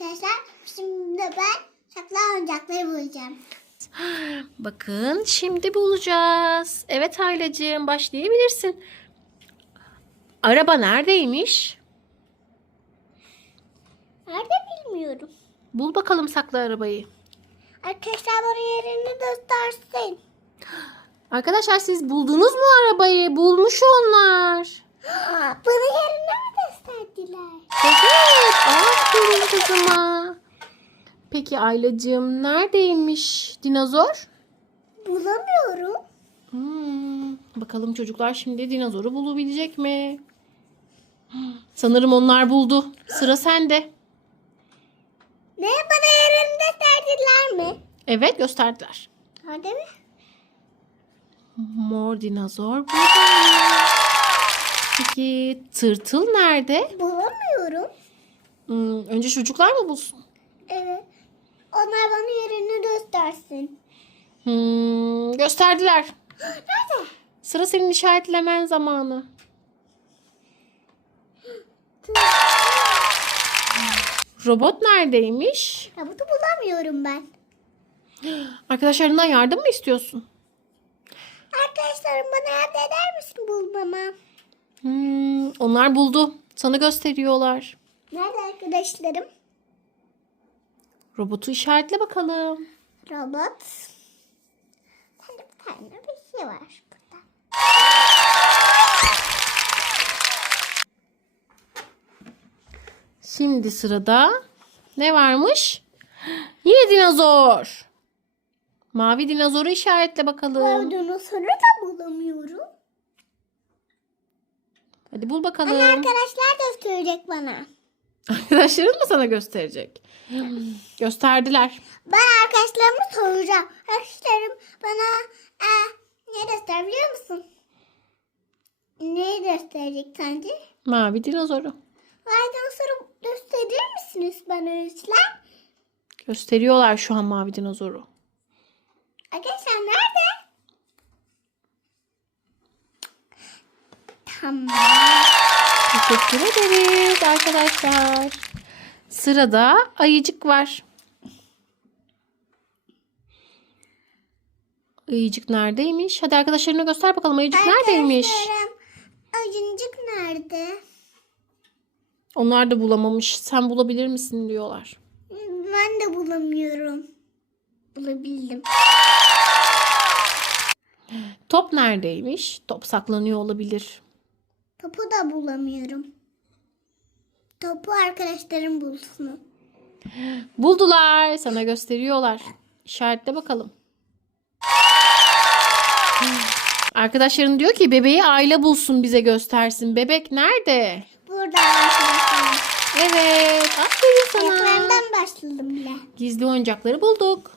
arkadaşlar. Şimdi ben saklı oyuncakları bulacağım. Bakın şimdi bulacağız. Evet Aylacığım başlayabilirsin. Araba neredeymiş? Nerede bilmiyorum. Bul bakalım saklı arabayı. Arkadaşlar bana yerini göstersin. Arkadaşlar siz buldunuz mu arabayı? Bulmuş onlar. Bana yerini mi gösterdiler? Evet. Aferin kızıma. Peki Aylacığım neredeymiş dinozor? Bulamıyorum. Hmm, bakalım çocuklar şimdi dinozoru bulabilecek mi? Sanırım onlar buldu. Sıra sende. Ne bana yerini gösterdiler mi? Evet gösterdiler. Nerede mi? Mor dinozor burada. Peki tırtıl nerede? Bulamıyorum. Hmm, önce çocuklar mı bulsun? Evet. Onlar bana yerini göstersin. Hmm, gösterdiler. Nerede? Sıra senin işaretlemen zamanı. Robot neredeymiş? Robotu bulamıyorum ben. Arkadaşlarından yardım mı istiyorsun? Arkadaşlarım bana yardım eder misin bulmama? Hmm, onlar buldu. Sana gösteriyorlar. Nerede arkadaşlarım? Robotu işaretle bakalım. Robot. Bir tane bir şey var burada. Şimdi sırada ne varmış? Yine dinozor. Mavi dinozoru işaretle bakalım. Bu dinozoru da bulamıyorum. Hadi bul bakalım. arkadaşlar gösterecek bana. Arkadaşların mı sana gösterecek? Gösterdiler. Ben arkadaşlarıma soracağım. Arkadaşlarım bana e, ne göster biliyor musun? Neyi gösterecek sence? Mavi dinozoru. Vay sonra gösterir misiniz bana lütfen? Gösteriyorlar şu an mavi dinozoru. Arkadaşlar nerede? Tamam. Teşekkür ederiz arkadaşlar. Sırada ayıcık var. Ayıcık neredeymiş? Hadi arkadaşlarına göster bakalım ayıcık neredeymiş? Acıncık nerede? Onlar da bulamamış. Sen bulabilir misin diyorlar. Ben de bulamıyorum. Bulabildim. Top neredeymiş? Top saklanıyor olabilir. Topu da bulamıyorum. Topu arkadaşlarım bulsun. Buldular. Sana gösteriyorlar. İşaretle bakalım. Arkadaşların diyor ki bebeği aile bulsun bize göstersin. Bebek nerede? Burada arkadaşlar. Evet. Aferin sana. Ayaklarından başladım bile. Gizli oyuncakları bulduk.